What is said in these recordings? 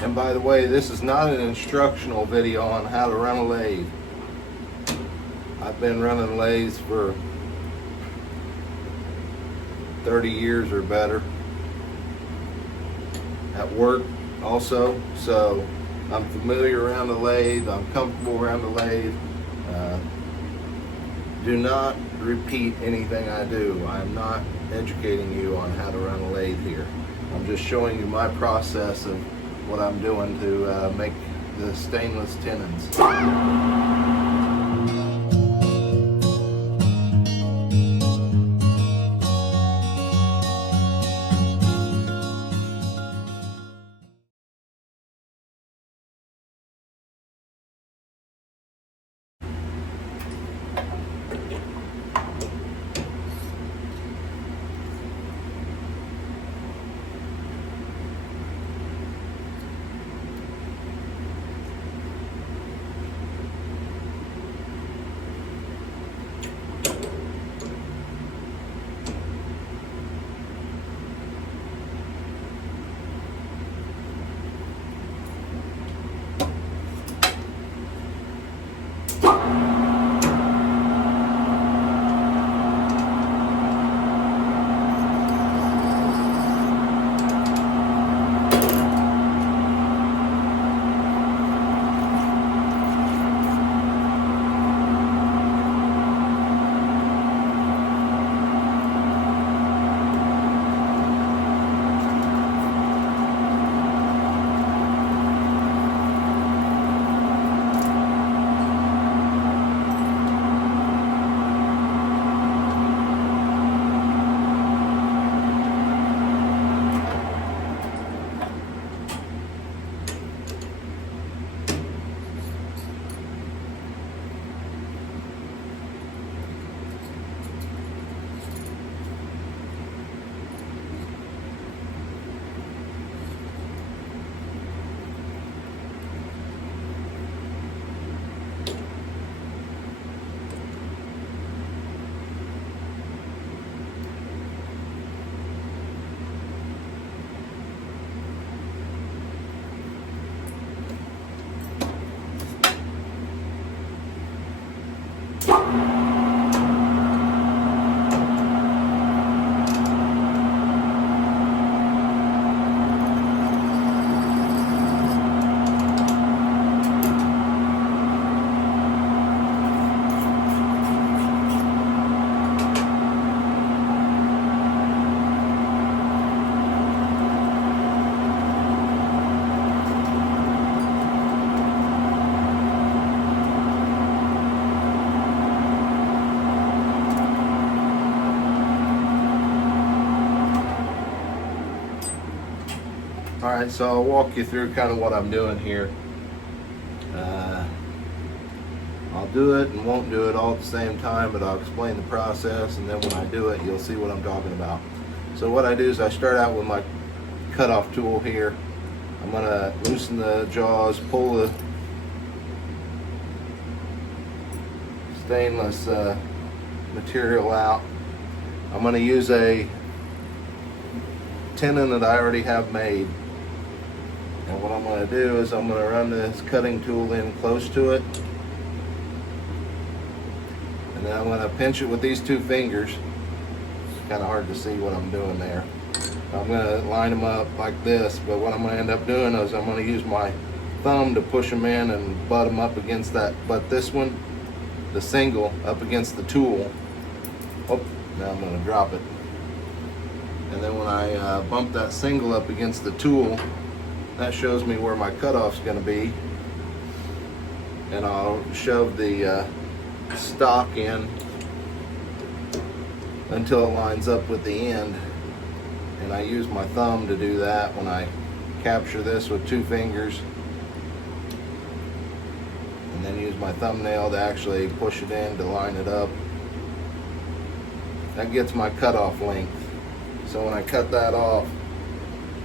And by the way, this is not an instructional video on how to run a lathe. I've been running lathes for 30 years or better at work also, so I'm familiar around the lathe, I'm comfortable around the lathe. Do not repeat anything I do. I'm not educating you on how to run a lathe here. I'm just showing you my process of what I'm doing to make the stainless tenons. Alright, so I'll walk you through kind of what I'm doing here. I'll do it and won't do it all at the same time, but I'll explain the process, and then when I do it, you'll see what I'm talking about. So what I do is I start out with my cutoff tool here. I'm going to loosen the jaws, pull the stainless material out. I'm going to use a tenon that I already have made. And what I'm going to do is I'm going to run this cutting tool in close to it. And then I'm going to pinch it with these two fingers. It's kind of hard to see what I'm doing there. I'm going to line them up like this, but what I'm going to end up doing is I'm going to use my thumb to push them in and butt them up against that. But this one, the single, up against the tool. Oh, now I'm going to drop it. And then when I bump that single up against the tool, that shows me where my cutoff's going to be. And I'll shove the stock in until it lines up with the end. And I use my thumb to do that when I capture this with two fingers. And then use my thumbnail to actually push it in to line it up. That gets my cutoff length. So when I cut that off,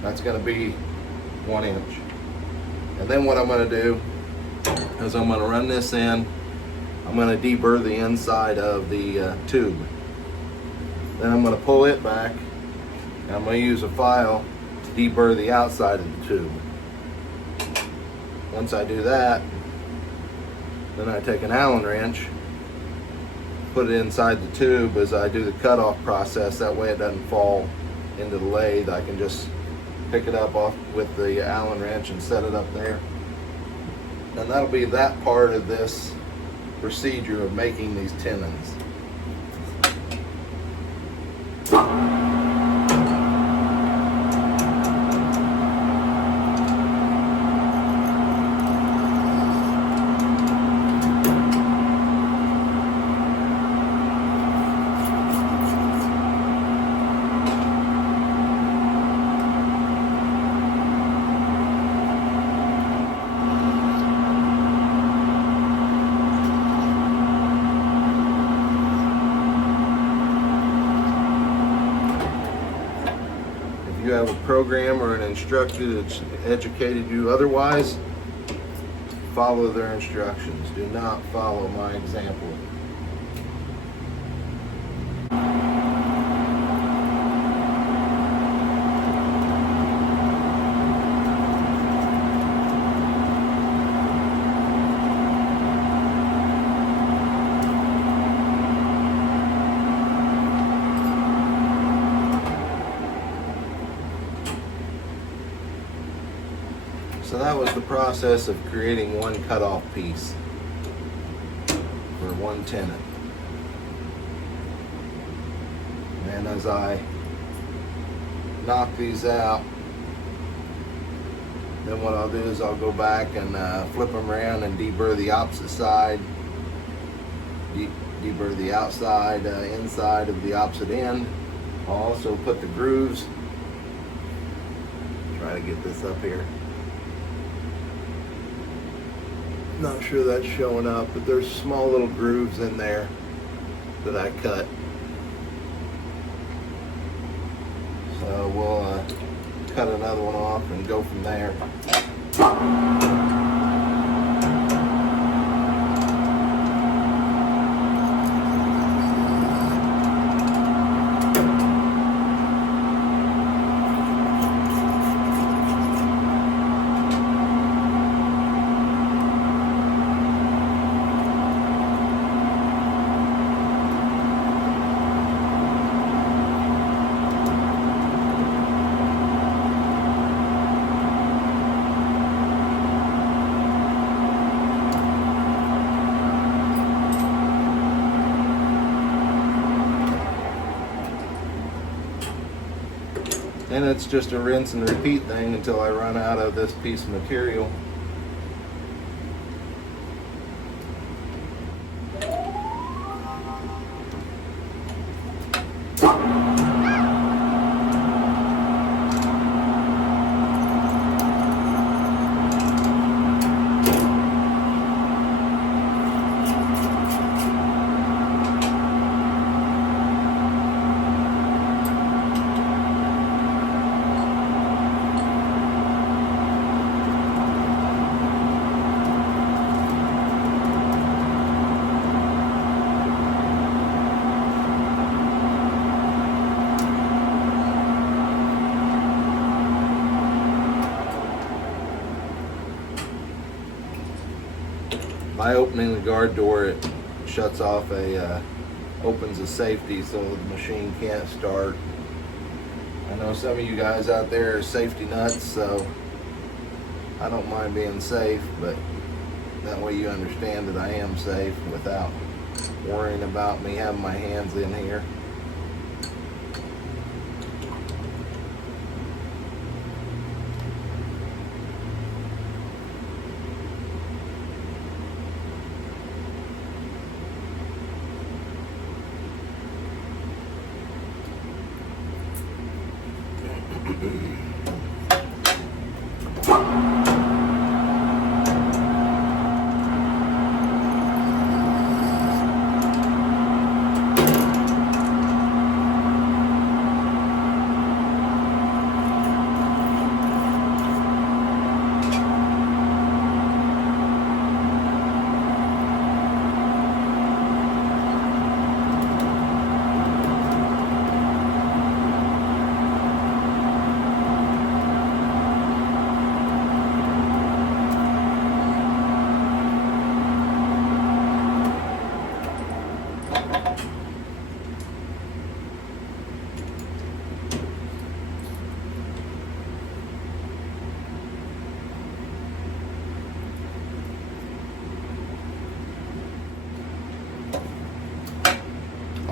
that's going to be 1 inch. And then what I'm going to do is I'm going to run this in. I'm going to deburr the inside of the tube. Then I'm going to pull it back, and I'm going to use a file to deburr the outside of the tube. Once I do that, then I take an Allen wrench, put it inside the tube as I do the cutoff process. That way it doesn't fall into the lathe. I can just pick it up off with the Allen wrench and set it up there. And that'll be that part of this procedure of making these tenons. You have a program or an instructor that's educated you otherwise, follow their instructions. Do not follow my example. So that was the process of creating one cutoff piece for one tenon. And as I knock these out, then what I'll do is I'll go back and flip them around and deburr the opposite side, deburr the outside, inside of the opposite end. I'll also put the grooves, try to get this up here. Not sure that's showing up, but there's small little grooves in there that I cut. So we'll cut another one off and go from there. And it's just a rinse and repeat thing until I run out of this piece of material. By opening the guard door, it shuts off opens a safety so the machine can't start. I know some of you guys out there are safety nuts, so I don't mind being safe, but that way you understand that I am safe without worrying about me having my hands in here.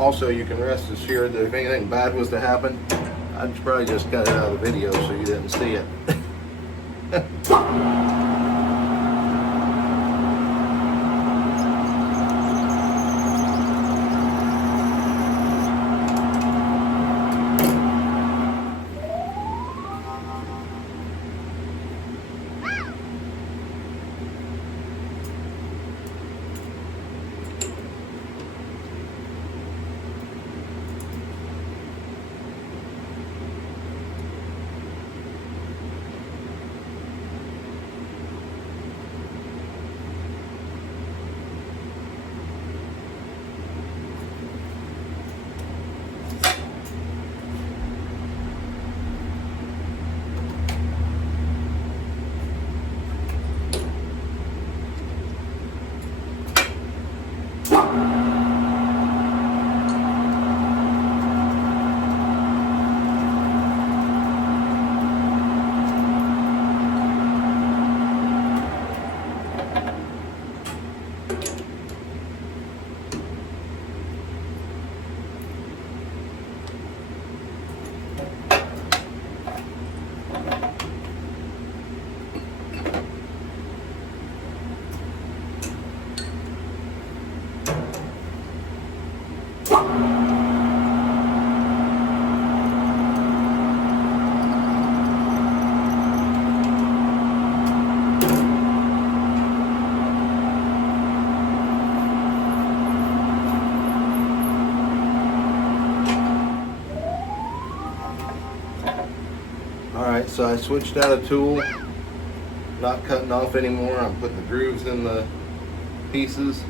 Also, you can rest assured that if anything bad was to happen, I'd probably just cut it out of the video so you didn't see it. Alright, so I switched out a tool, not cutting off anymore. I'm putting the grooves in the pieces.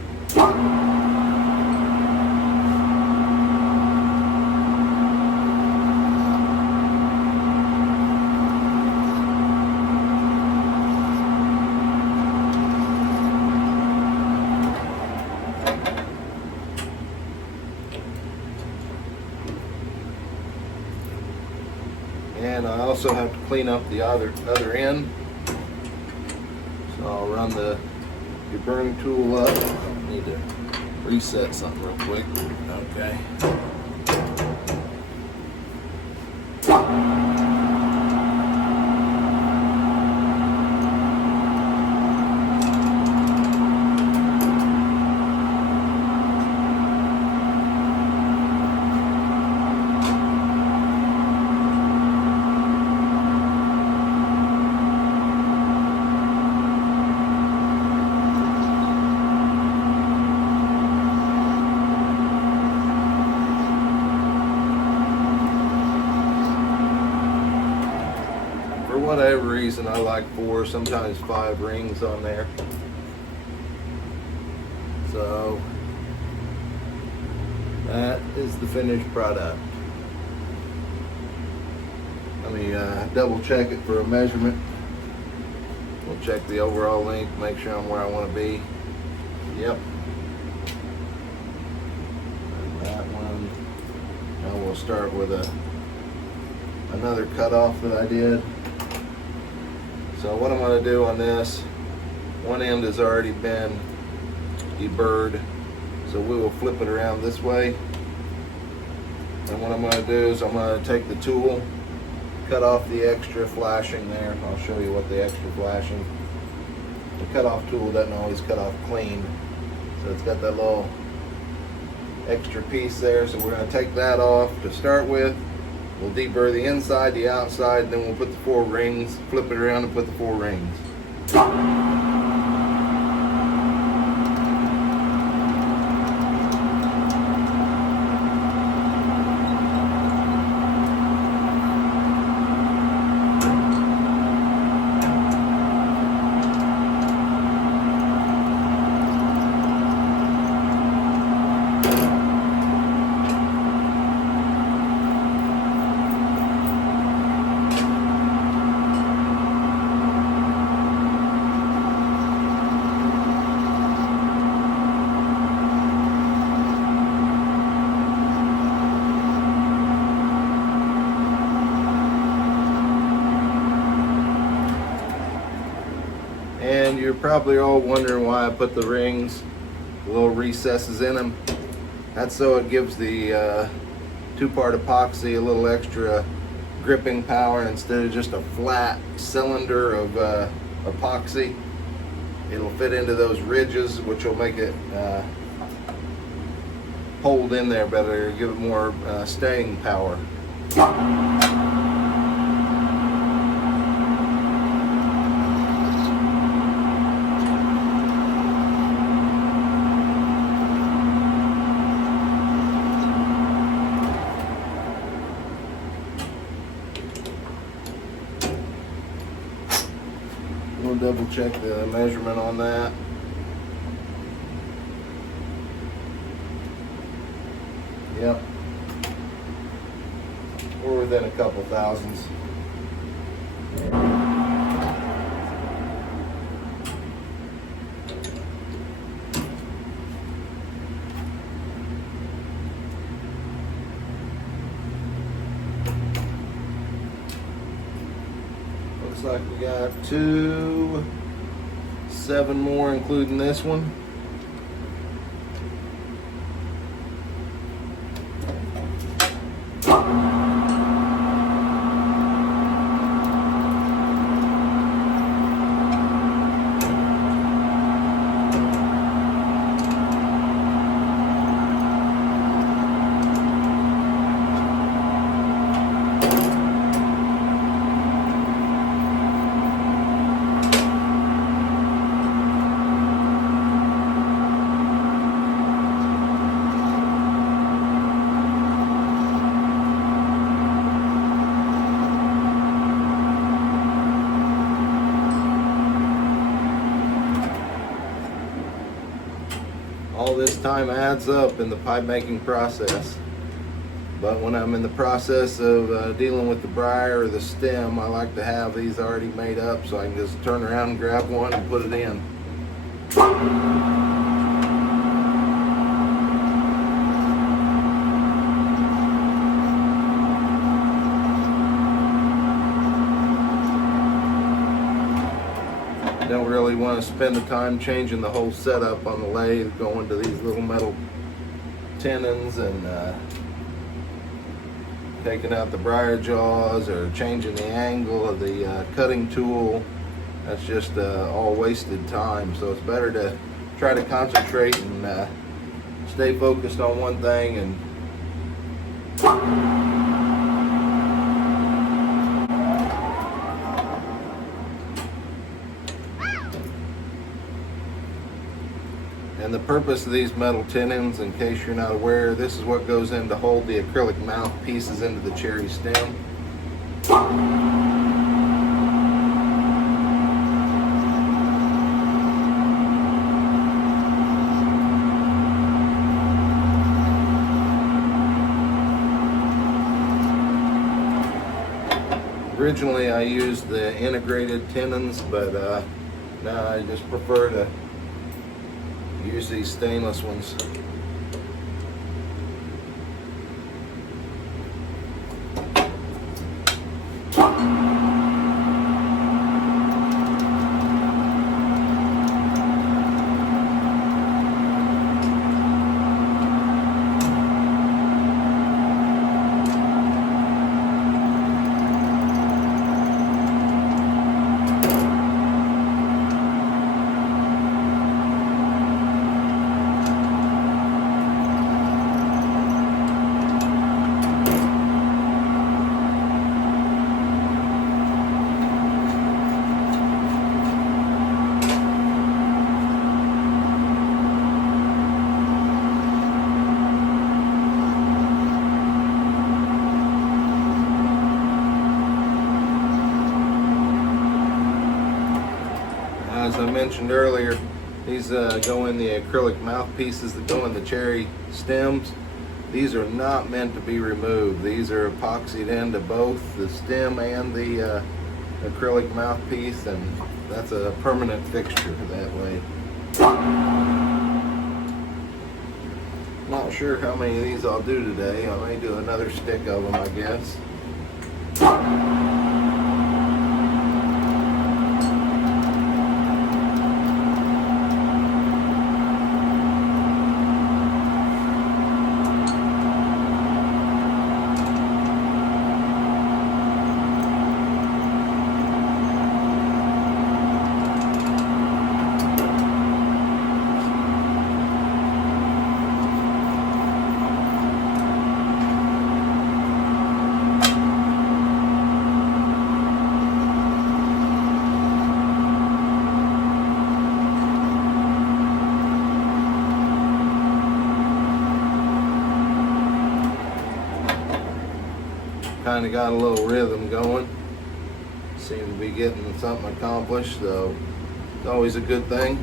And I also have to clean up the other end. So I'll run the deburring tool up. I need to reset something real quick. Okay. For whatever reason, I like 4, sometimes 5 rings on there. So that is the finished product. Let me double check it for a measurement. We'll check the overall length, make sure I'm where I want to be. Yep. And that one. Now we'll start with another cutoff that I did. So what I'm going to do on this, one end has already been deburred, so we will flip it around this way. And what I'm going to do is I'm going to take the tool, cut off the extra flashing there. I'll show you what the extra flashing. The cutoff tool doesn't always cut off clean, so it's got that little extra piece there. So we're going to take that off to start with. We'll deburr the inside, the outside, and then we'll put the 4 rings, flip it around and put the 4 rings. And you're probably all wondering why I put the rings, the little recesses in them. That's so it gives the two-part epoxy a little extra gripping power instead of just a flat cylinder of epoxy. It'll fit into those ridges, which will make it hold in there better, give it more staying power. We'll double check the measurement on that. Yep. We're within a couple thousandths. Looks like we got 7 more, including this one. All this time adds up in the pipe making process, but when I'm in the process of dealing with the briar or the stem, I like to have these already made up so I can just turn around and grab one and put it in. Don't really want to spend the time changing the whole setup on the lathe, going to these little metal tenons and taking out the briar jaws or changing the angle of the cutting tool. That's just all wasted time. So it's better to try to concentrate and stay focused on one thing and the purpose of these metal tenons, in case you're not aware, this is what goes in to hold the acrylic mouth pieces into the cherry stem. Originally I used the integrated tenons, but now I just prefer to use these stainless ones. As I mentioned earlier, these go in the acrylic mouthpieces that go in the cherry stems. These are not meant to be removed. These are epoxied into both the stem and the acrylic mouthpiece, and that's a permanent fixture that way. Not sure how many of these I'll do today. I may do another stick of them, I guess. kind of got a little rhythm going. Seem to be getting something accomplished, so it's always a good thing.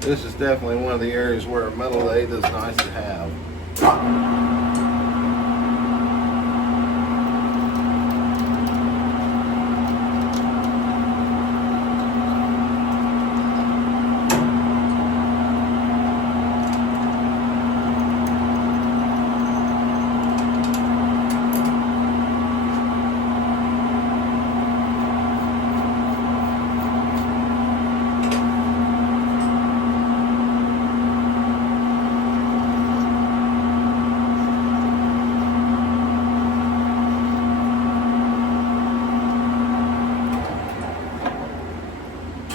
This is definitely one of the areas where a metal lathe is nice to have.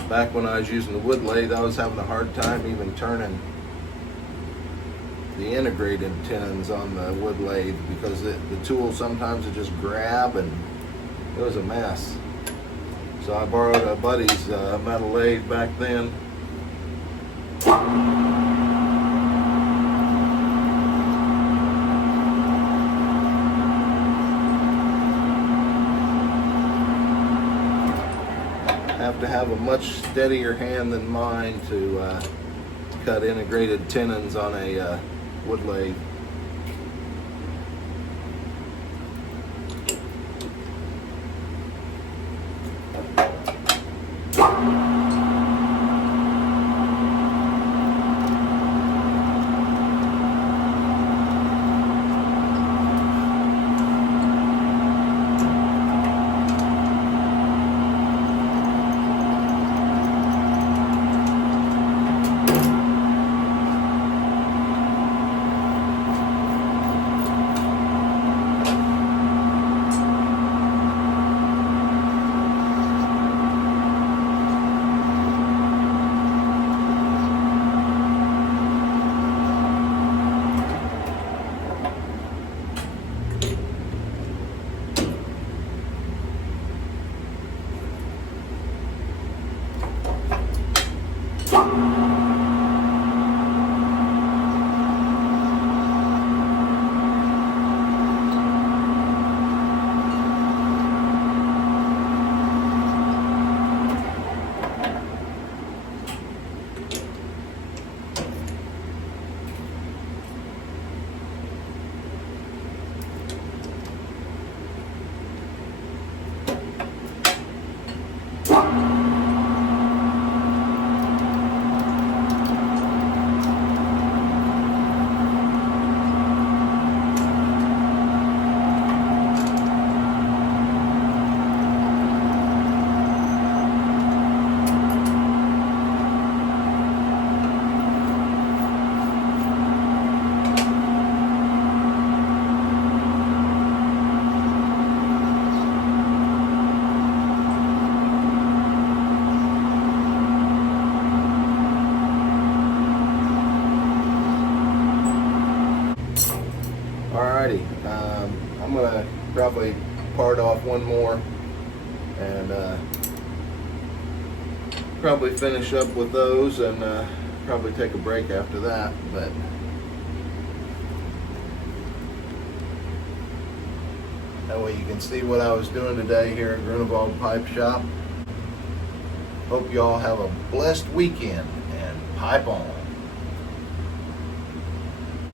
Back when I was using the wood lathe, I was having a hard time even turning the integrated tenons on the wood lathe because the tool sometimes would just grab and it was a mess. So I borrowed a buddy's metal lathe back then. Have to have a much steadier hand than mine to cut integrated tenons on a wood lathe. Alrighty, I'm gonna probably part off one more and probably finish up with those and probably take a break after that. But that way you can see what I was doing today here at Grunewald Pipe Shop. Hope you all have a blessed weekend and pipe on.